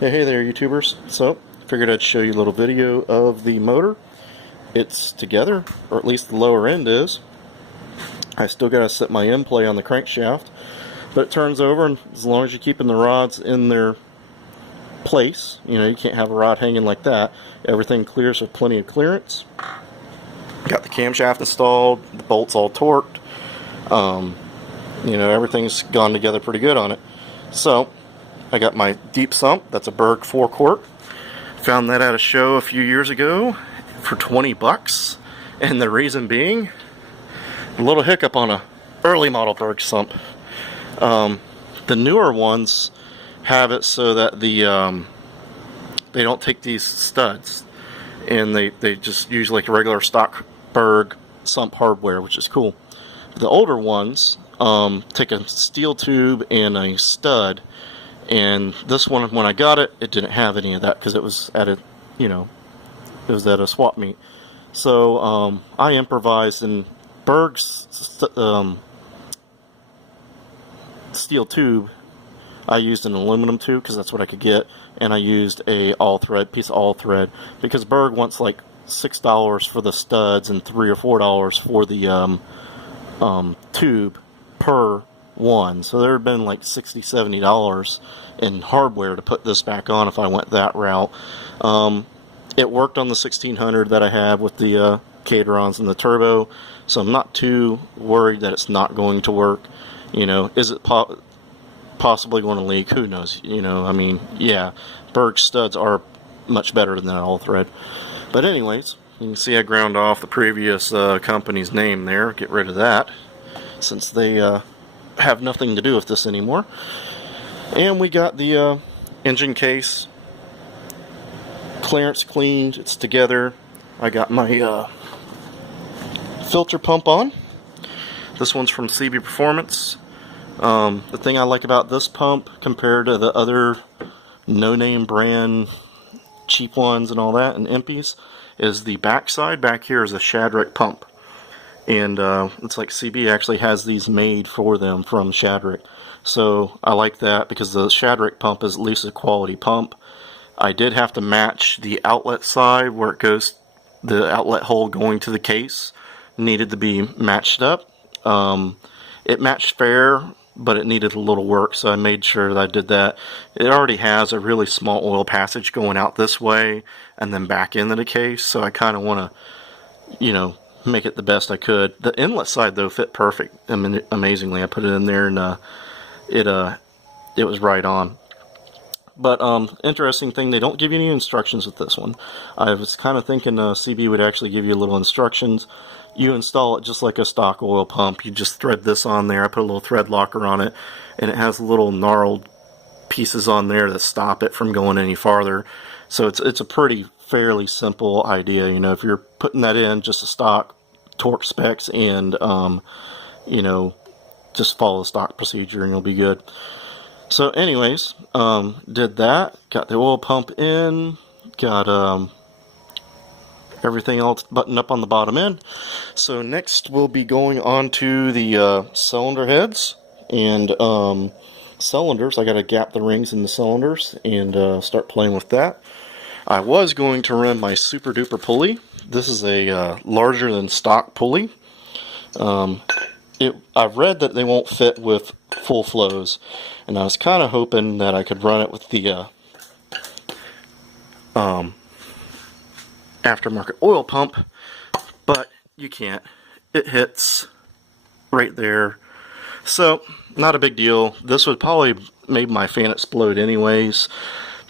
Hey there, YouTubers. So, figured I'd show you a little video of the motor. It's together, or at least the lower end is. I still gotta set my end play on the crankshaft, but it turns over, and as long as you're keeping the rods in their place, you can't have a rod hanging like that. Everything clears with plenty of clearance. Got the camshaft installed, the bolts all torqued. Everything's gone together pretty good on it. So, I got my deep sump. That's a Berg 4-quart. Found that at a show a few years ago for 20 bucks. And the reason being, a little hiccup on a early model Berg sump. The newer ones have it so that they don't take these studs, and they just use like a regular stock Berg sump hardware, which is cool. The older ones take a steel tube and a stud. And this one, when I got it, it didn't have any of that because it was at a swap meet. So I improvised, in Berg's steel tube, I used an aluminum tube because that's what I could get, and I used a piece of all thread, because Berg wants like $6 for the studs and $3 or $4 for the tube per one. So there had been like $60–70 in hardware to put this back on if I went that route. It worked on the 1600 that I have with the Caterons and the turbo, so I'm not too worried that it's not going to work. Is it possibly going to leak? Who knows? Yeah, Berg studs are much better than that all thread. But anyways, you can see I ground off the previous company's name there. Get rid of that, since they have nothing to do with this anymore. And we got the engine case clearance cleaned. It's together. I got my filter pump on. This one's from CB Performance. The thing I like about this pump compared to the other no-name brand cheap ones and all that and Impies is the backside. Back here is a Shadrick pump. And it's like CB actually has these made for them from Shadrick. So I like that because the Shadrick pump is at least a quality pump. I did have to match the outlet side where it goes, the outlet hole going to the case needed to be matched up. It matched fair, but it needed a little work, so I made sure that I did that. It already has a really small oil passage going out this way and then back into the case, so I kind of want to, make it the best I could. The inlet side, though, fit perfect. Amazingly, I put it in there, and it was right on. But interesting thing, they don't give you any instructions with this one. I was kind of thinking CB would actually give you a little instructions. You install it just like a stock oil pump. You just thread this on there. I put a little thread locker on it, and it has little gnarled pieces on there that stop it from going any farther. So it's a pretty fairly simple idea. If you're putting that in, just a stock torque specs, and just follow the stock procedure and you'll be good. So anyways, did that, got the oil pump in, got everything all buttoned up on the bottom end. So next we'll be going on to the cylinder heads and cylinders. I got to gap the rings in the cylinders and start playing with that. I was going to run my super duper pulley. This is a larger than stock pulley. I've read that they won't fit with full flows, and I was kind of hoping that I could run it with the aftermarket oil pump, but you can't. It hits right there. So, not a big deal. This would probably make my fan explode anyways,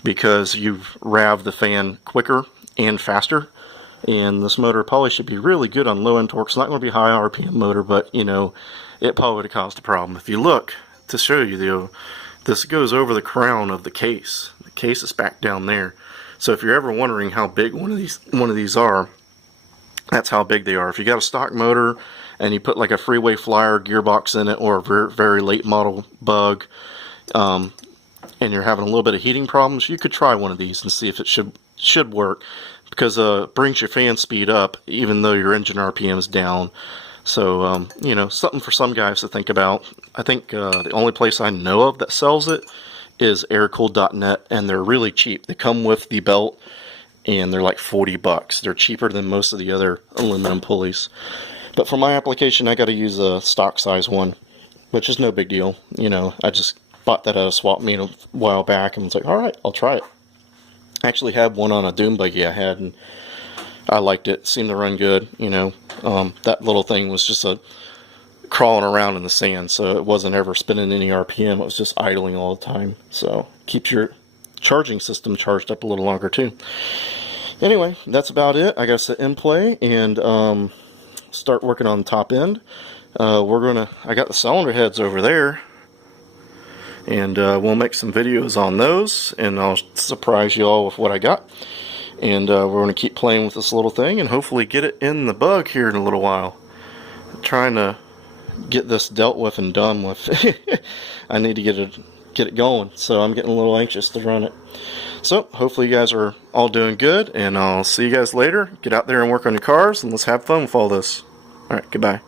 because you've revved the fan quicker and faster. And this motor probably should be really good on low end torque. It's not going to be a high RPM motor, but it probably would have caused a problem. If you look, to show you, though, this goes over the crown of the case. The case is back down there. So if you're ever wondering how big one of these are, that's how big they are. If you got a stock motor and you put like a Freeway Flyer gearbox in it, or a very, very late model Bug, and you're having a little bit of heating problems, you could try one of these and see if it should work, because it brings your fan speed up even though your engine RPM is down. So, something for some guys to think about. I think the only place I know of that sells it is aircooled.net, and they're really cheap. They come with the belt, and they're like $40. They're cheaper than most of the other aluminum pulleys. But for my application, I got to use a stock size one, which is no big deal. You know, I just bought that at a swap meet a while back and was like, all right, I'll try it. I actually had one on a dune buggy I had, and I liked it. It seemed to run good. You know, that little thing was just crawling around in the sand, so it wasn't ever spinning any RPM. It was just idling all the time. So keeps your charging system charged up a little longer too. Anyway, that's about it. I got to set in play and start working on the top end. I got the cylinder heads over there, and we'll make some videos on those, and I'll surprise you all with what I got. And we're going to keep playing with this little thing and hopefully get it in the bug here in a little while. I'm trying to get this dealt with and done with. I need to get it going, so I'm getting a little anxious to run it. So hopefully you guys are all doing good, and I'll see you guys later. Get out there and work on your cars, and let's have fun with all this. Alright, goodbye.